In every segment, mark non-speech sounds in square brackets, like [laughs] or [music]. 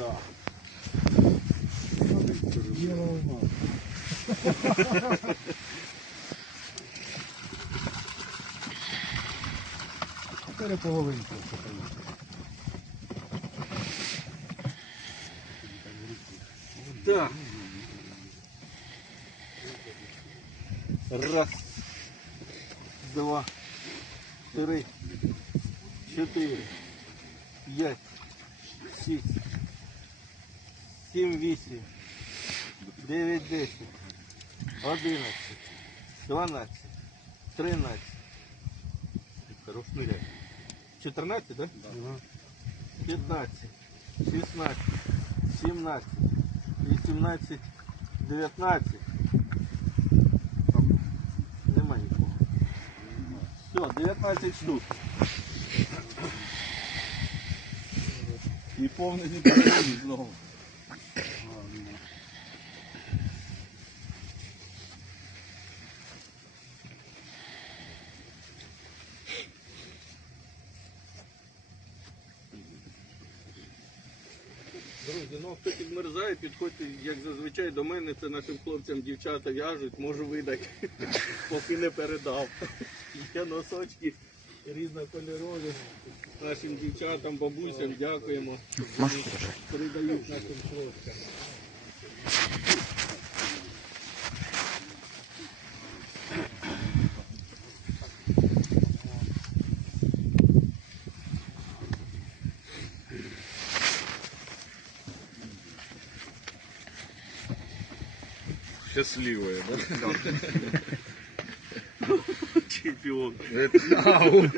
Да. Дело у нас. Теперь половинку. Да. Раз, два, три, четыре, пять, шесть. 7, 8, 9, 10, 11, 12, 13. Хорош ныряй. 14, да? Да. 15, 16, 17, 18, 19. Нема нікого. Все, 19 штук. І повний не знову. Друзі, ну хто підмерзає, підходьте, як зазвичай до мене, це нашим хлопцям дівчата в'яжуть, можу видати, [laughs] поки не передав. Є носочки різнокольорові. Нашим дівчатам, бабусям дякуємо. Передають нашим хлопцям. Счастливая, да? Чемпіон. Ау.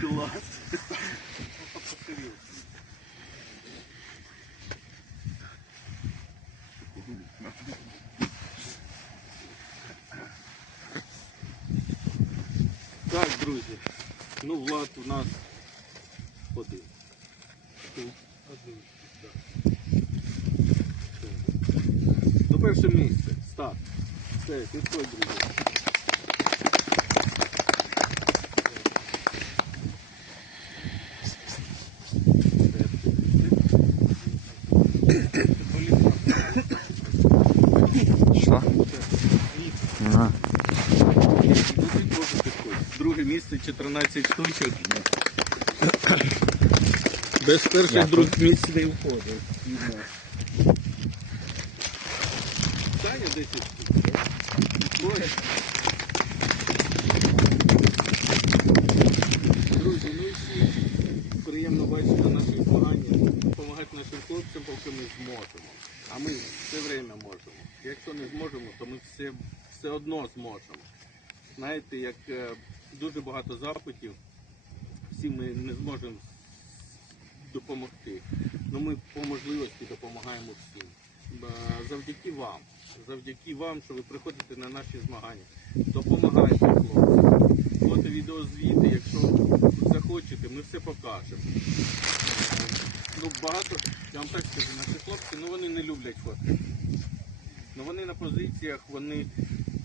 Клас. Так, друзі. Ну, Влад у нас один. Один. Перше місце. Старт. Все, підходь, друзі. Що? Ага. Друге місце 14 штучок. Без перших Дякую. друг місць не входить. Саня 10 штук. Двоє. Друзі, ну і всі приємно бачити наші змагання, допомагати нашим хлопцям, поки ми зможемо. А ми все время можемо. Якщо не зможемо, то ми все, все одно зможемо. Знаєте, як е, дуже багато запитів, всі ми не зможемо допомогти. Ну ми по можливості допомагаємо всім. Ба- Завдяки вам, завдяки вам, що ви приходите на наші змагання, допомагаєте хлопцям. Фото, відеозвіти, якщо захочете, ми все покажемо. Е, Ну, багато, я вам так скажу, наші хлопці, ну вони не люблять фото. Ну вони на позиціях, вони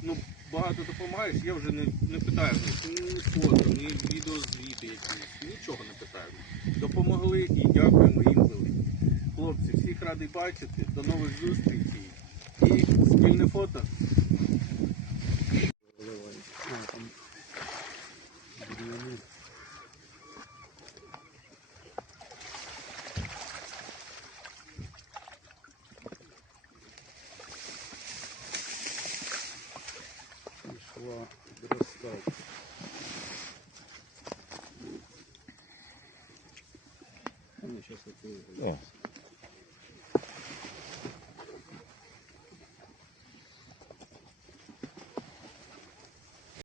ну, багато допомагаєш, я вже не, не питаю них ні фото, ні відеозвіти якісь, нічого не питаю. Допомогли і дякуємо їм. Хлопці, всіх радий бачити, до нових зустрічей. І спільне фото. Пішла достать. Вони зараз О,